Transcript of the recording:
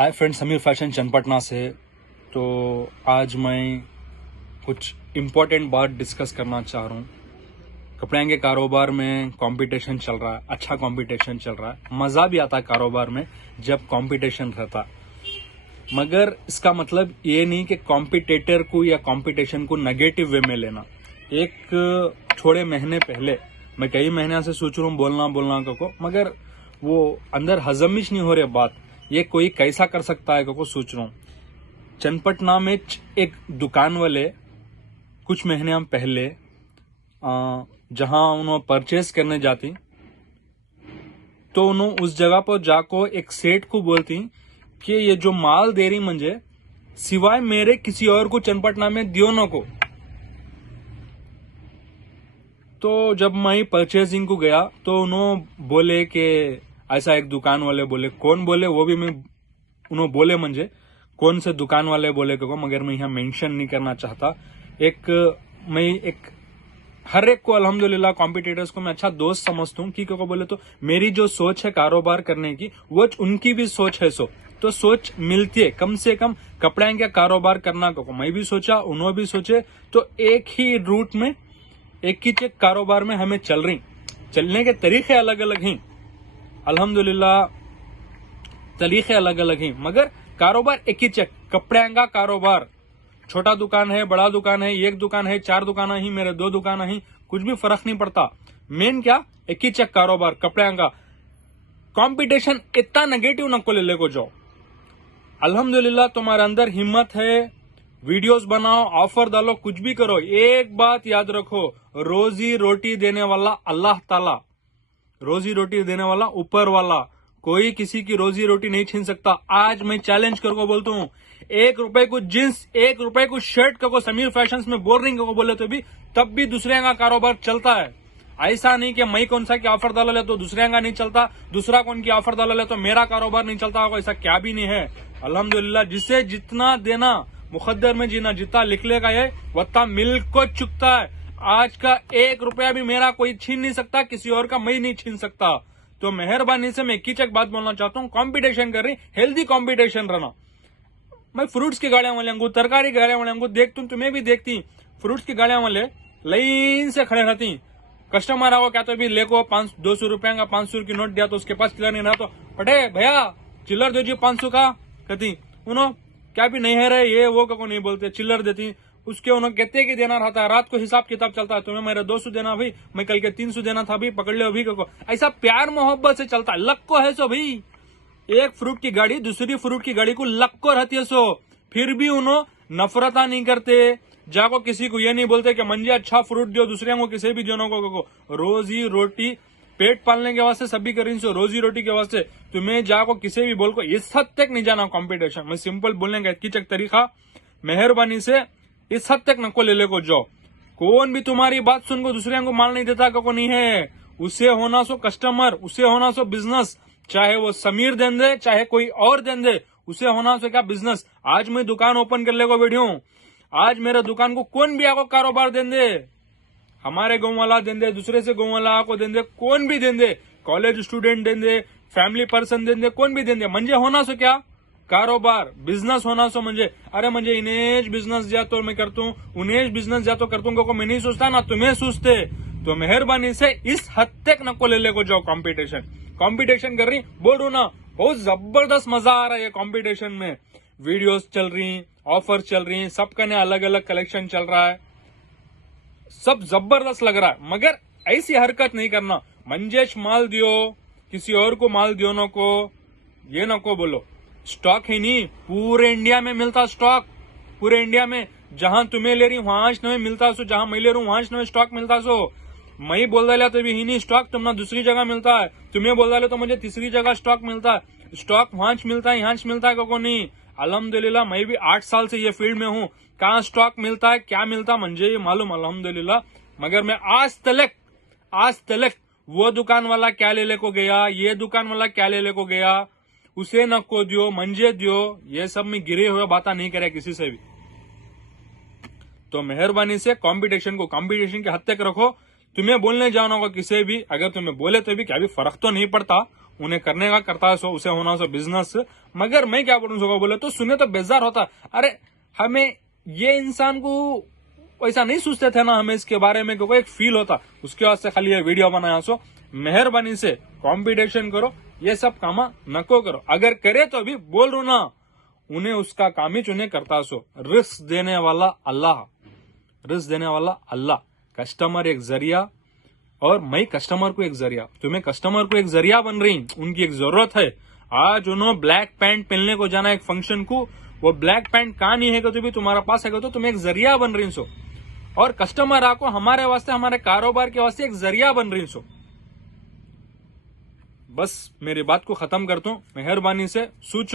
Hi friends, Sameer fashion Channapatna से। तो आज मैं कुछ इम्पोर्टेंट बात डिस्कस करना चाह रहा हूँ। कपड़े के कारोबार में कंपटीशन चल रहा है, अच्छा कंपटीशन चल रहा है। मज़ा भी आता है कारोबार में जब कंपटीशन रहता, मगर इसका मतलब ये नहीं कि कॉम्पिटिटर को या कंपटीशन को नेगेटिव वे में लेना। एक थोड़े महीने पहले मैं कई महीने से सोच रहा हूँ बोलना को, मगर वो अंदर हजम ही नहीं हो रही बात। ये कोई कैसा कर सकता है को सोच रहा हूँ। चन्नपटना में एक दुकान वाले कुछ महीने हम पहले जहां उन्होंने परचेस करने जाती, तो उन्होंने उस जगह पर जाको एक सेठ को बोलती कि ये जो माल दे रही मुझे, सिवाय मेरे किसी और को चन्नपटना में दियो न को। तो जब मैं परचेसिंग को गया तो उन्होंने बोले कि ऐसा एक दुकान वाले बोले, कौन बोले वो भी मैं उन्होंने बोले मुझे कौन से दुकान वाले बोले को, मगर मैं यहाँ मेंशन नहीं करना चाहता। मैं हर एक को अल्हम्दुलिल्लाह कॉम्पिटिटर्स को मैं अच्छा दोस्त समझता हूँ। क्यों बोले तो मेरी जो सोच है कारोबार करने की, वो उनकी भी सोच है। तो सोच मिलती है। कम से कम कपड़े का कारोबार करना को मैं भी सोचा, उन्होंने भी सोचे, तो एक ही रूट में एक ही चेक कारोबार में हमें चलने के तरीके अलग अलग हैं। अल्हम्दुलिल्लाह तरीके अलग अलग हैं, मगर कारोबार एक ही चेक। कपड़े का कारोबार, छोटा दुकान है, बड़ा दुकान है, एक दुकान है, 4 दुकान ही, मेरे 2 दुकान ही, कुछ भी फर्क नहीं पड़ता। मेन क्या, एक ही चेक कारोबार कपड़े का। कंपटीशन इतना नेगेटिव नको ले को जाओ। अल्हम्दुलिल्लाह तुम्हारे अंदर हिम्मत है, वीडियोस बनाओ, ऑफर डालो, कुछ भी करो। एक बात याद रखो, रोजी रोटी देने वाला अल्लाह ताला, रोजी रोटी देने वाला ऊपर वाला। कोई किसी की रोजी रोटी नहीं छीन सकता। आज मैं चैलेंज करके बोलता हूँ, 1 रुपए को जींस, 1 रुपए को शर्ट को समीर फैशंस में बोल रही को बोले तो भी तब भी दूसरे का कारोबार चलता है। ऐसा नहीं कि मैं कौन सा की ऑफर डाला ले तो दूसरे का नहीं चलता, दूसरा कौन की ऑफर डाला ले तो मेरा कारोबार नहीं चलता होगा, ऐसा क्या भी नहीं है। अल्हम्दुलिल्लाह जिसे जितना देना, मुकद्दर में जीना, जितना लिख लेगा ये वत्ता मिल को चुकता है। आज का 1 रुपया भी मेरा कोई छीन नहीं सकता, किसी और का मैं नहीं छीन सकता। तो मेहरबानी से मैं एक ही चक बात बोलना चाहता हूँ, कंपटीशन कर रही, हेल्दी कंपटीशन रहना। मैं फ्रूट्स की गाड़ियां वाले अंगूर, तरकारी की गाड़ियां वाले अंगूर देखती हूँ, तुम्हें भी देखती। फ्रूट्स की गाड़ियां वाले लाइन से खड़े रहती, कस्टमर आओ क्या तो भी लेको 200 रुपया का 500 की नोट दिया तो उसके पास चिल्लर नहीं रहा, तो पटे भैया चिल्लर दीजिए 500 का कहती। उन्होंने क्या भी नहीं है रहे, ये वो को नहीं बोलते, चिल्लर देती। उसके उन्होंने कहते कि देना रहता है, रात को हिसाब किताब चलता है, तुम्हें मेरे 200 देना भाई, मैं कल के 300 देना था भाई, पकड़ लो अभी को। ऐसा प्यार मोहब्बत से चलता है। लक को है सो भाई, एक फ्रूट की गाड़ी दूसरी फ्रूट की गाड़ी को लक को रहती है सो, फिर भी उन्होंने नफरता नहीं करते। जाको किसी को ये नहीं बोलते कि मंजे अच्छा फ्रूट दो, दूसरे को किसी भी जनों को रोजी रोटी पेट पालने के वास्ते सभी करें सो, रोजी रोटी के वास्ते तुम्हें जाको किसी भी बोल को इस हद तक नहीं जाना कंपटीशन। मैं सिंपल बोलने का एक तरीका, मेहरबानी से इस हद तक नको ले को जाओ। कौन भी तुम्हारी बात सुन को दूसरे को माल नहीं देता को नहीं है। उसे होना सो कस्टमर, उसे होना सो बिजनेस, चाहे वो समीर दें दे चाहे कोई और दें दे, उसे होना सो क्या बिजनेस। आज मैं दुकान ओपन कर ले को बैठी हूँ, आज मेरे दुकान को कौन भी आको कारोबार दें दे, हमारे गाँव वाला दें दे, दूसरे से गाँव वाला को दें दे, कौन भी दें दे, कॉलेज स्टूडेंट दें दे, फैमिली पर्सन दें दे, कौन भी दें दे, मंजे होना सो क्या कारोबार बिजनेस होना सो मुझे। अरे मुझे इनेज बिजनेस जा तो मैं करता हूँ, उनेज बिजनेस जा तो करता हूँ, मैं नहीं सोचता ना तुम्हें सोचते। तो मेहरबानी से इस हद तक नको ले को जाओ। कंपटीशन कर रही, बोल रहा ना, बहुत जबरदस्त मजा आ रहा है कंपटीशन में। वीडियोस चल रही, ऑफर चल रही, सबका ने अलग अलग कलेक्शन चल रहा है, सब जबरदस्त लग रहा है। मगर ऐसी हरकत नहीं करना, मंजेश माल दियो किसी और को माल दियो नो को, ये नको बोलो। स्टॉक है नहीं, पूरे इंडिया में मिलता स्टॉक, पूरे इंडिया में जहां तुम्हें ले रही वहां नवे मिलता सो, जहां मैं ले रहा हूं वहां नवे स्टॉक मिलता सो। मैं बोल डाला तो भी ही नहीं स्टॉक तुमने दूसरी जगह मिलता है, तुम्हें बोल डाले तो मुझे तीसरी जगह स्टॉक मिलता है। स्टॉक वहां मिलता है, यहाँ मिलता है को नहीं। अल्हम्दुलिल्लाह मैं भी 8 साल से ये फील्ड में हूँ, कहाँ स्टॉक मिलता है क्या मिलता मुझे ये मालूम अल्हम्दुलिल्लाह। मगर मैं आज तलक वो दुकान वाला क्या ले को गया, ये दुकान वाला क्या ले को गया, उसे नको दियो, मंजे दियो, ये सब में गिरे हुए बातें नहीं करे किसी से भी। तो मेहरबानी से कंपटीशन के हद तक रखो। तुम्हें बोलने जाना होगा किसी भी, अगर तुम्हें बोले तो भी क्या भी फर्क तो नहीं पड़ता, उन्हें करने का करता सो, उसे होना सो बिजनेस। मगर मैं क्या बोलूं सो बोले तो सुने तो बेजार होता। अरे हमें ये इंसान को ऐसा नहीं सोचते थे ना, हमें इसके बारे में क्योंकि एक फील होता, उसके वास्ते खाली ये वीडियो बनाया सो। मेहरबानी से कॉम्पिटिशन करो, ये सब काम नको करो। अगर करे तो भी बोल रू ना, उन्हें उसका काम ही उन्हें करता सो। रिस्क देने वाला अल्लाह, रिस्क देने वाला अल्लाह। कस्टमर एक जरिया और मैं कस्टमर को एक जरिया। तुम्हें कस्टमर को एक जरिया बन रही, उनकी एक जरूरत है। आज उन्होंने ब्लैक पैंट पहनने को जाना एक फंक्शन को, वो ब्लैक पैंट कहाँ नहीं है तो भी तुम्हारा पास है तो तुम एक जरिया बन रही सो। और कस्टमर आको हमारे वास्ते, हमारे कारोबार के वास्ते एक जरिया बन रही सो। बस मेरी बात को खत्म करता हूं। मेहरबानी से सूच